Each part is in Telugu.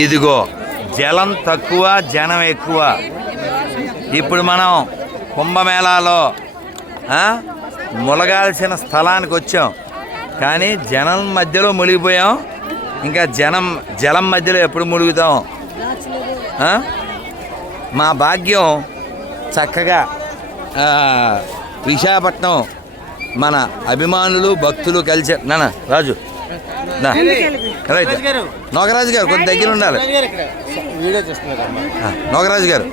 ఇదిగో జలం తక్కువ జనం ఎక్కువ. ఇప్పుడు మనం కుంభమేళాలో ములగాల్సిన స్థలానికి వచ్చాం. కానీ జనం మధ్యలో మునిగిపోయాం. ఇంకా జనం జలం మధ్యలో ఎప్పుడు మునుగుతాం? మా భాగ్యం చక్కగా విశాఖపట్నం మన అభిమానులు భక్తులు కలిసి నాన్న రాజు. రైట్ నోకరాజు గారు. కొంచెం దగ్గర ఉండాలి నోకరాజు గారు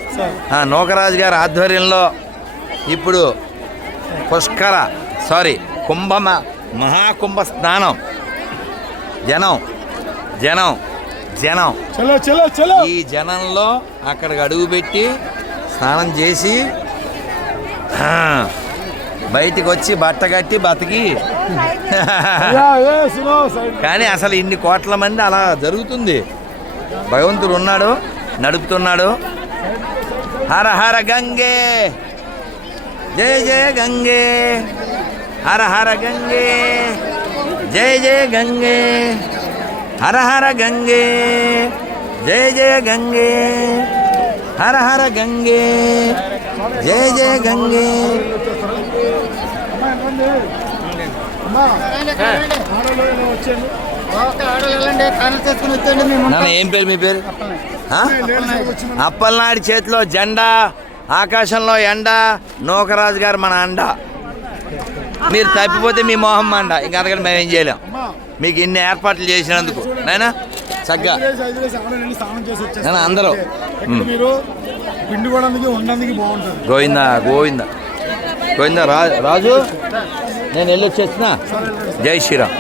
నోకరాజు గారి. ఆధ్వర్యంలో ఇప్పుడు పుష్కర సారీ కుంభ మహాకుంభ స్నానం. జనం జనం జనం. చలో చలో చలో. ఈ జనంలో అక్కడికి అడుగు పెట్టి స్నానం చేసి బయటికి వచ్చి బట్ట కట్టి బతికి. కానీ అసలు ఇన్ని కోట్ల మంది అలా జరుగుతుంది. భగవంతుడు ఉన్నాడు నడుపుతున్నాడు. హర హర గంగే. జయ జయ గంగే. హర హర గంగే. జయ జయ గంగే. హర హర గంగే. జయ జయ గంగే. హర హర గంగే జయ జయ గంగే. నాన్న ఏం పేరు మీ పేరు? ఆ? అప్పలనాయుడు చేతిలో జెండా ఆకాశంలో ఎండ నూకరాజు గారు మన అండ. మీరు తప్పిపోతే మీ మొహం అండ. ఇంకా అందుకని మేము ఏం చేయలేం. మీకు ఇన్ని ఏర్పాట్లు చేసినందుకు. నాయనా? చక్కగా. అందరూ. మీరు ఉండడానికి బాగుంటుంది. గోవిందా గోవిందా. గోవిందా రాజు నేను వెళ్ళి వచ్చేసిన జై శ్రీరామ్.